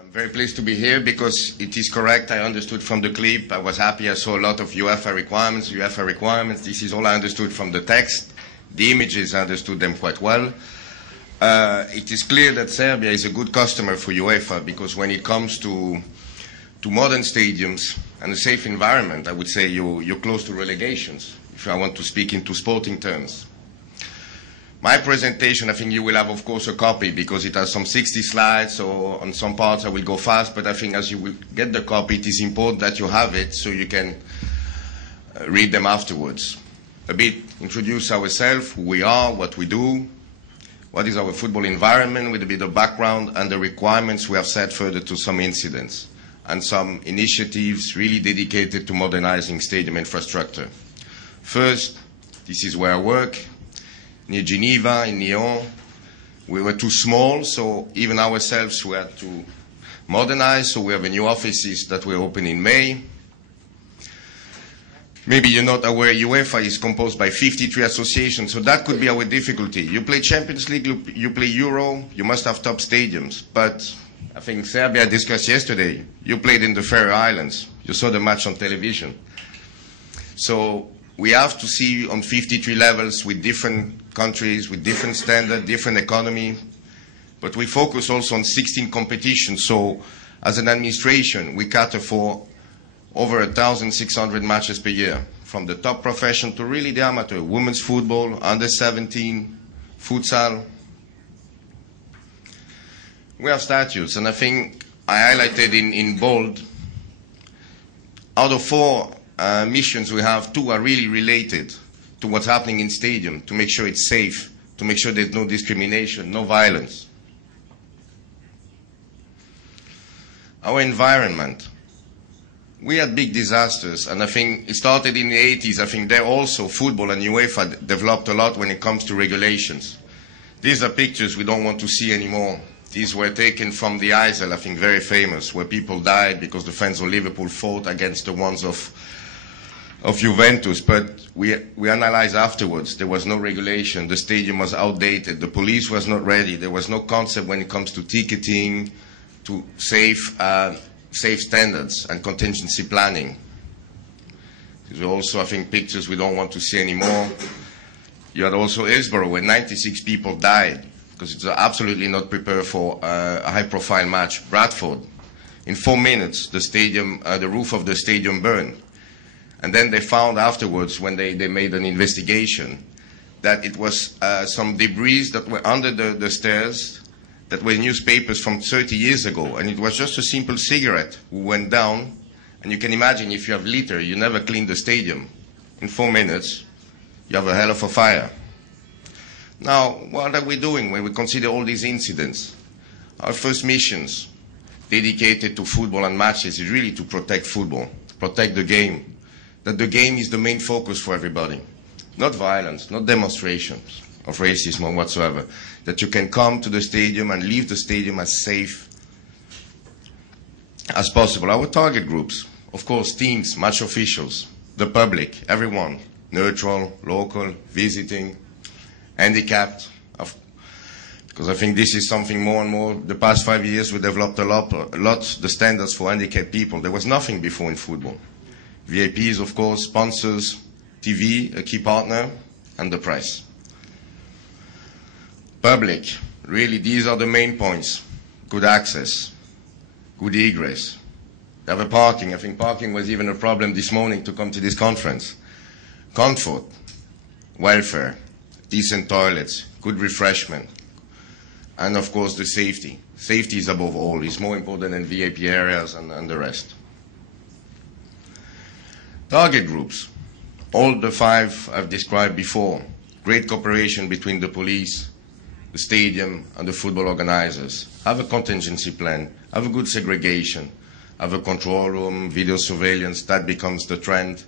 I'm very pleased to be here because it is correct. I understood from the clip. I was happy. I saw a lot of UEFA requirements. This is all I understood from the text. The images, I understood them quite well. It is clear that Serbia is a good customer for UEFA because when it comes to modern stadiums and a safe environment, I would say you're close to relegations, if I want to speak into sporting terms. My presentation, I think you will have, of course, a copy because it has some 60 slides, so on some parts I will go fast, but I think as you will get the copy, it is important that you have it so you can read them afterwards. A bit introduce ourselves, who we are, what we do, what is our football environment with a bit of background and the requirements we have set further to some incidents and some initiatives really dedicated to modernizing stadium infrastructure. First, this is where I work. Near Geneva, in Lyon, we were too small, so even ourselves we had to modernize, so we have a new offices that will open in May. Maybe you're not aware, UEFA is composed by 53 associations, so that could be our difficulty. You play Champions League, you play Euro, you must have top stadiums, but I think Serbia discussed yesterday, you played in the Faroe Islands, you saw the match on television. So we have to see on 53 levels with different countries, with different standards, different economy, but we focus also on 16 competitions. So as an administration, we cater for over 1,600 matches per year, from the top profession to really the amateur, women's football, under 17, futsal. We have statutes, and I think I highlighted in bold, out of 4 missions we have, 2 are really related to what's happening in stadium, to make sure it's safe, to make sure there's no discrimination, no violence. Our environment. We had big disasters, and I think it started in the 80s. I think there also football and UEFA developed a lot when it comes to regulations. These are pictures we don't want to see anymore. These were taken from the Eisel, I think very famous, where people died because the fans of Liverpool fought against the ones of Juventus, but we analyzed afterwards. There was no regulation. The stadium was outdated. The police was not ready. There was no concept when it comes to ticketing, to safe standards and contingency planning. These are also, I think, pictures we don't want to see anymore. You had also Hillsborough, where 96 people died because it's absolutely not prepared for a high-profile match. Bradford, in 4 minutes, the roof of the stadium burned. And then they found afterwards, when they made an investigation, that it was some debris that were under the stairs that were newspapers from 30 years ago. And it was just a simple cigarette who went down. And you can imagine if you have litter, you never clean the stadium. In 4 minutes, you have a hell of a fire. Now, what are we doing when we consider all these incidents? Our first missions dedicated to football and matches is really to protect football, protect the game. That the game is the main focus for everybody. Not violence, not demonstrations of racism or whatsoever. That you can come to the stadium and leave the stadium as safe as possible. Our target groups, of course, teams, match officials, the public, everyone, neutral, local, visiting, handicapped, because I think this is something more and more. The past 5 years we developed a lot the standards for handicapped people. There was nothing before in football. VIPs, of course, sponsors, TV, a key partner, and the press. Public, really, these are the main points. Good access, good egress. They have a parking. I think parking was even a problem this morning to come to this conference. Comfort, welfare, decent toilets, good refreshment, and of course the safety. Safety is above all. It's more important than VIP areas and the rest. Target groups, all the 5 I've described before. Great cooperation between the police, the stadium, and the football organizers. Have a contingency plan, have a good segregation, have a control room, video surveillance, that becomes the trend.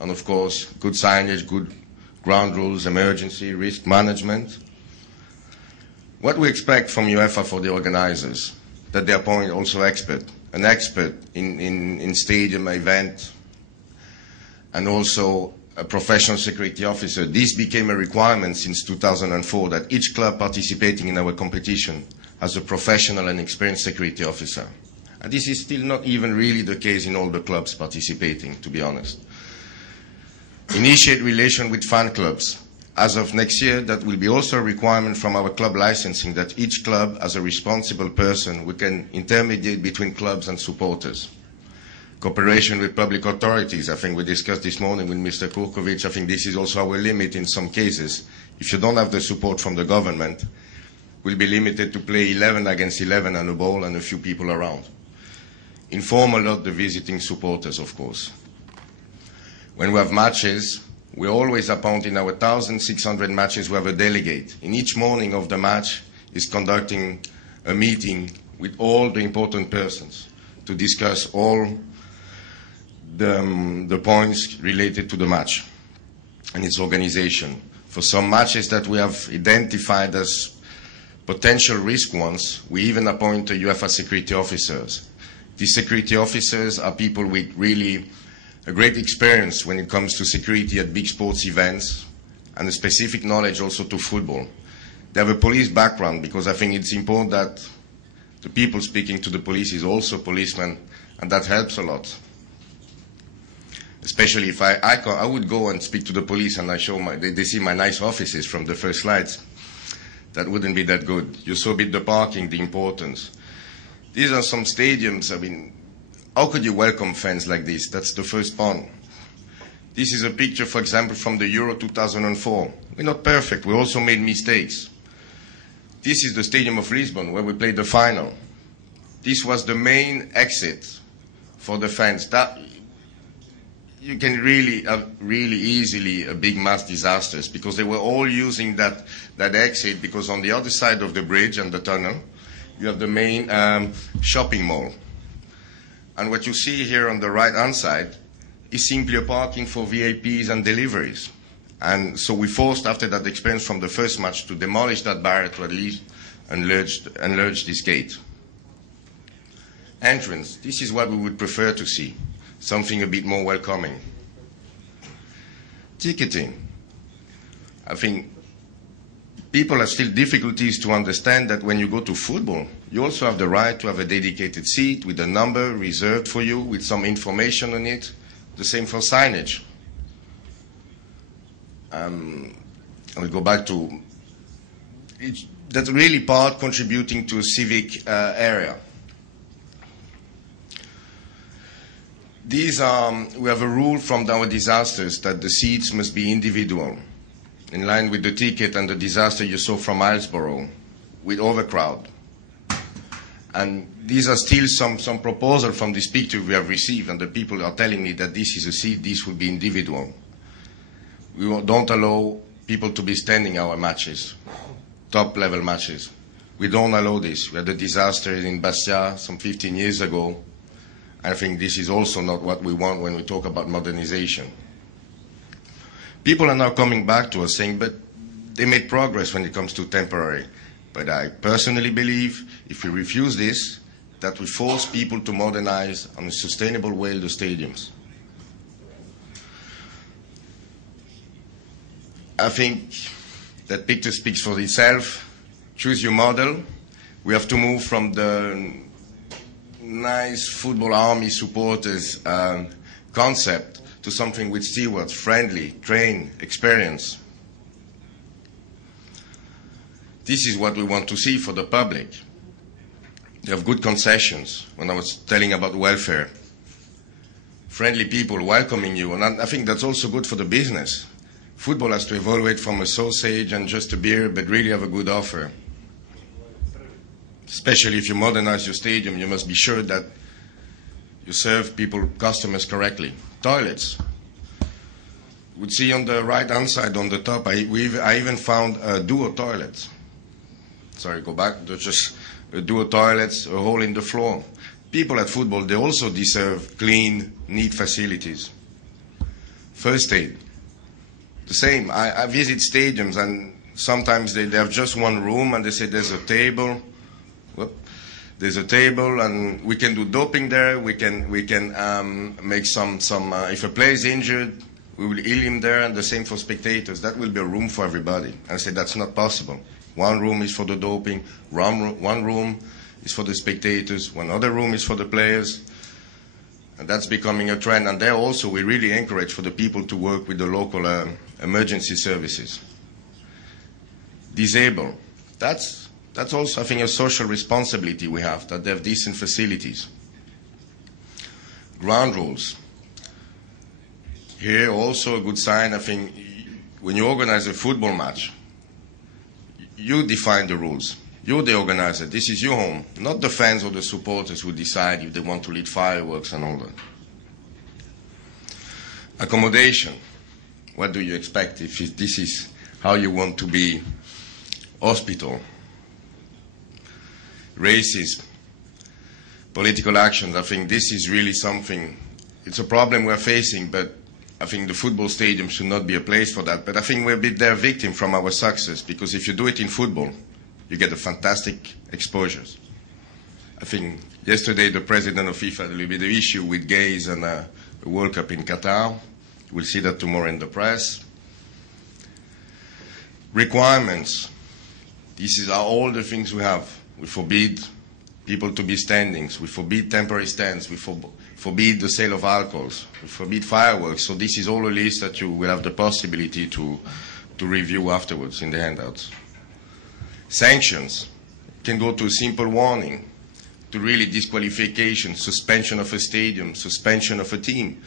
And of course, good signage, good ground rules, emergency, risk management. What we expect from UEFA for the organizers, that they appoint also an expert in stadium event, and also a professional security officer. This became a requirement since 2004 that each club participating in our competition has a professional and experienced security officer. And this is still not even really the case in all the clubs participating, to be honest. Initiate relation with fan clubs. As of next year, that will be also a requirement from our club licensing that each club, as a responsible person, we can intermediate between clubs and supporters. Cooperation with public authorities, I think we discussed this morning with Mr. Kurkovic, I think this is also our limit in some cases. If you don't have the support from the government, we'll be limited to play 11 against 11 and a ball and a few people around. Inform a lot the visiting supporters, of course. When we have matches, we always appoint in our 1,600 matches, we have a delegate. In each morning of the match is conducting a meeting with all the important persons to discuss all the points related to the match and its organization. For some matches that we have identified as potential risk ones, we even appoint UEFA security officers. These security officers are people with really a great experience when it comes to security at big sports events and a specific knowledge also to football. They have a police background because I think it's important that the people speaking to the police is also policemen, and that helps a lot. Especially if I would go and speak to the police and I show they see my nice offices from the first slides. That wouldn't be that good. You saw a bit the parking, the importance. These are some stadiums, I mean, how could you welcome fans like this? That's the first part. This is a picture, for example, from the Euro 2004. We're not perfect. We also made mistakes. This is the Stadium of Lisbon, where we played the final. This was the main exit for the fans. That you can really easily big mass disasters because they were all using that exit because on the other side of the bridge and the tunnel, you have the main shopping mall. And what you see here on the right-hand side is simply a parking for VIPs and deliveries. And so we forced, after that experience from the first match, to demolish that barrier to at least enlarge this gate. Entrance. This is what we would prefer to see. Something a bit more welcoming. Ticketing. I think people have still difficulties to understand that when you go to football, you also have the right to have a dedicated seat with a number reserved for you with some information on it. The same for signage. I'll go back to that's really part contributing to a civic area. We have a rule from our disasters that the seats must be individual, in line with the ticket and the disaster you saw from Hillsborough, with overcrowd. And these are still some proposal from this picture we have received, and the people are telling me that this is a seat, this will be individual. We don't allow people to be standing our matches, top level matches. We don't allow this. We had a disaster in Bastia some 15 years ago. I think this is also not what we want when we talk about modernization. People are now coming back to us saying, but they made progress when it comes to temporary. But I personally believe if we refuse this, that will force people to modernize in a sustainable way the stadiums. I think that picture speaks for itself. Choose your model. We have to move from the nice football army supporters concept to something with stewards, friendly, trained, experience. This is what we want to see for the public. They have good concessions. When I was telling about welfare, friendly people welcoming you, and I think that's also good for the business. Football has to evaluate from a sausage and just a beer, but really have a good offer. Especially if you modernize your stadium, you must be sure that you serve customers correctly. Toilets. You would see on the right-hand side on the top, I even found duo toilets. Sorry, go back. There's just duo toilets, a hole in the floor. People at football, they also deserve clean, neat facilities. First aid. The same. I visit stadiums and sometimes they have just one room and they say there's a table. There's a table and we can do doping there. We can make some if a player is injured, we will heal him there, and the same for spectators. That will be a room for everybody. And I say that's not possible. One room is for the doping, one room is for the spectators, one other room is for the players. And that's becoming a trend. And there also we really encourage for the people to work with the local emergency services. Disabled. That's also, I think, a social responsibility we have, that they have decent facilities. Ground rules. Here also a good sign, I think, when you organize a football match, you define the rules. You're the organizer. This is your home, not the fans or the supporters who decide if they want to lit fireworks and all that. Accommodation. What do you expect if this is how you want to be? Hospital. Racism. Political actions. I think this is really something, it's a problem we're facing, but I think the football stadium should not be a place for that. But I think we're a bit their victim from our success, because if you do it in football, you get a fantastic exposures. I think yesterday the president of FIFA had a little bit of issue with gays and a World Cup in Qatar. We'll see that tomorrow in the press. Requirements. These are all the things we have. We forbid people to be standings. We forbid temporary stands. We forbid the sale of alcohols. We forbid fireworks. So this is all a list that you will have the possibility to review afterwards in the handouts. Sanctions can go to a simple warning, to really disqualification, suspension of a stadium, suspension of a team.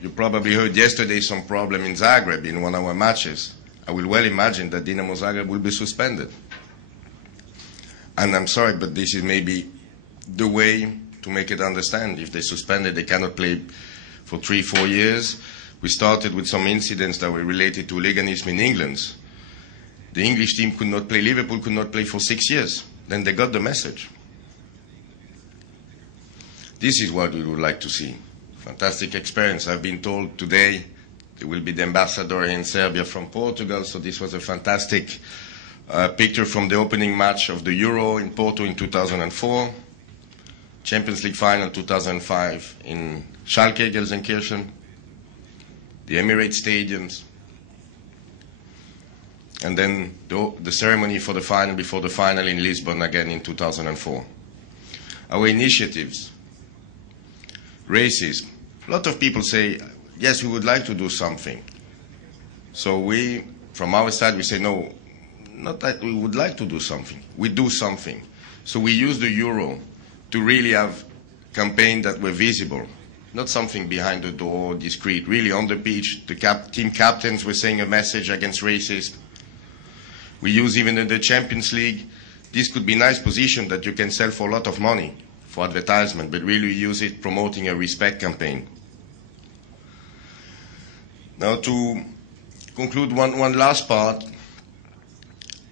You probably heard yesterday some problem in Zagreb in one of our matches. I will well imagine that Dinamo Zagreb will be suspended. And I'm sorry, but this is maybe the way to make it understand. If they suspend it, they cannot play for 3-4 years. We started with some incidents that were related to hooliganism in England. The English team could not play, Liverpool could not play for 6 years. Then they got the message. This is what we would like to see. Fantastic experience. I've been told today there will be the ambassador in Serbia from Portugal, so this was a fantastic picture from the opening match of the Euro in Porto in 2004, Champions League final 2005 in Schalke, Gelsenkirchen, the Emirates stadiums, and then the ceremony for the final, before the final in Lisbon again in 2004. Our initiatives. Racism. A lot of people say, yes, we would like to do something. So we, from our side, we say, no, not that we would like to do something. We do something. So we use the Euro to really have campaigns that were visible, not something behind the door, discreet, really on the pitch. The team captains were saying a message against racism. We use even in the Champions League, this could be a nice position that you can sell for a lot of money for advertisement, but really use it promoting a respect campaign. Now to conclude one last part,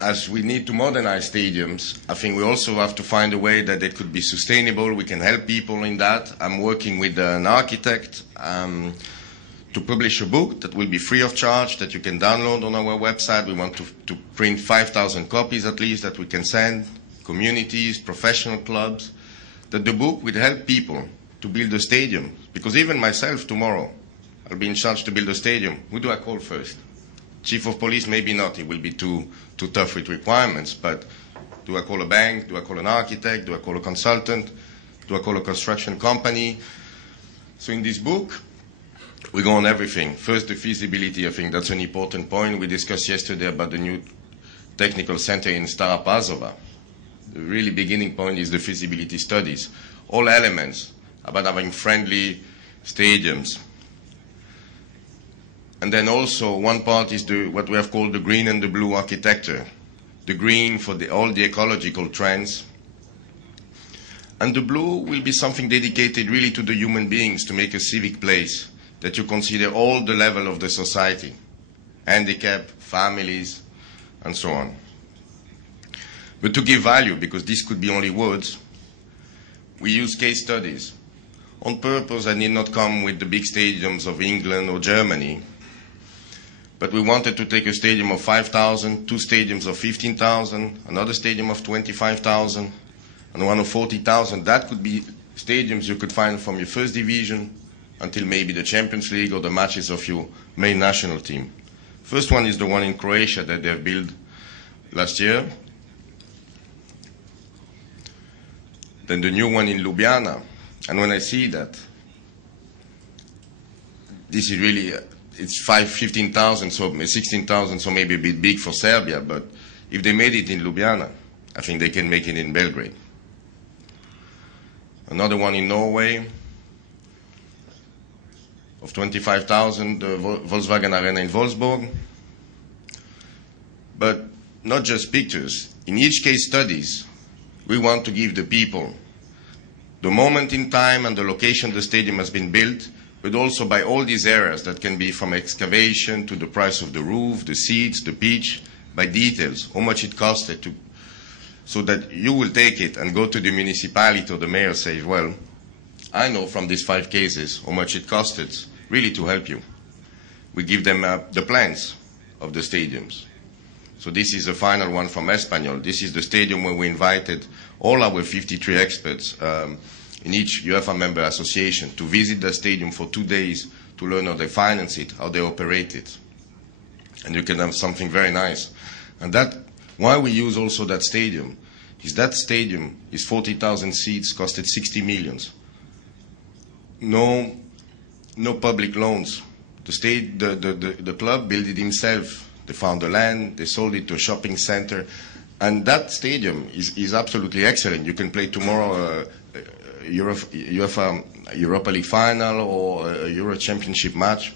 as we need to modernize stadiums, I think we also have to find a way that they could be sustainable. We can help people in that. I'm working with an architect to publish a book that will be free of charge, that you can download on our website. We want to print 5,000 copies at least that we can send communities, professional clubs, that the book will help people to build a stadium. Because even myself tomorrow, I'll be in charge to build a stadium. Who do I call first? Chief of police, maybe not. It will be too tough with requirements. But do I call a bank? Do I call an architect? Do I call a consultant? Do I call a construction company? So in this book, we go on everything. First, the feasibility. I think that's an important point. We discussed yesterday about the new technical center in Stara Pazova. The really beginning point is the feasibility studies. All elements about having friendly stadiums. And then also one part is what we have called the green and the blue architecture. The green for all the ecological trends. And the blue will be something dedicated really to the human beings, to make a civic place that you consider all the level of the society. Handicap, families, and so on. But to give value, because this could be only words, we use case studies. On purpose, I need not come with the big stadiums of England or Germany. But we wanted to take a stadium of 5,000, two stadiums of 15,000, another stadium of 25,000, and one of 40,000. That could be stadiums you could find from your first division until maybe the Champions League or the matches of your main national team. First one is the one in Croatia that they have built last year. than the new one in Ljubljana. And when I see that, this is really, it's 15,000, so 16,000, so maybe a bit big for Serbia, but if they made it in Ljubljana, I think they can make it in Belgrade. Another one in Norway, of 25,000, the Volkswagen Arena in Wolfsburg. But not just pictures. In each case studies, we want to give the people the moment in time and the location the stadium has been built, but also by all these areas that can be from excavation to the price of the roof, the seats, the pitch, by details, how much it costed to, so that you will take it and go to the municipality or the mayor say, well, I know from these 5 cases how much it costed really to help you. We give them the plans of the stadiums. So this is the final one from Espanyol. This is the stadium where we invited all our 53 experts in each UEFA member association to visit the stadium for 2 days to learn how they finance it, how they operate it. And you can have something very nice. And that, why we use also that stadium is 40,000 seats, costed 60 millions. No public loans. The club built it himself. They found the land, they sold it to a shopping center, and that stadium is absolutely excellent. You can play tomorrow UEFA Europa League final or a Euro Championship match.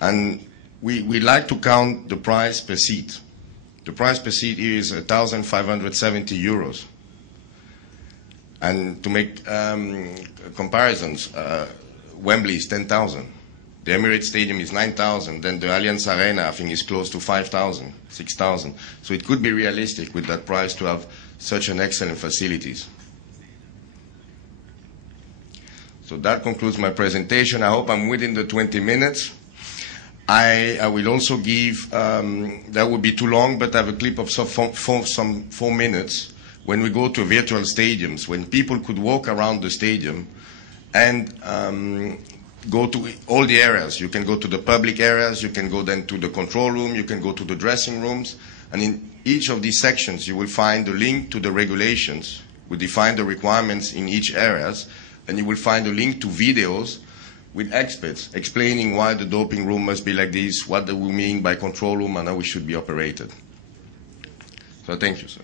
And we like to count the price per seat. The price per seat is 1,570 euros. And to make comparisons, Wembley is 10,000. The Emirates Stadium is 9,000, then the Allianz Arena, I think, is close to 5,000, 6,000. So it could be realistic with that price to have such an excellent facilities. So that concludes my presentation. I hope I'm within the 20 minutes. I will also give, that would be too long, but I have a clip of some 4 minutes when we go to virtual stadiums, when people could walk around the stadium and go to all the areas. You can go to the public areas, you can go then to the control room, you can go to the dressing rooms, and in each of these sections you will find a link to the regulations. We define the requirements in each areas, and you will find a link to videos with experts explaining why the doping room must be like this, what do we mean by control room, and how we should be operated. So thank you, sir.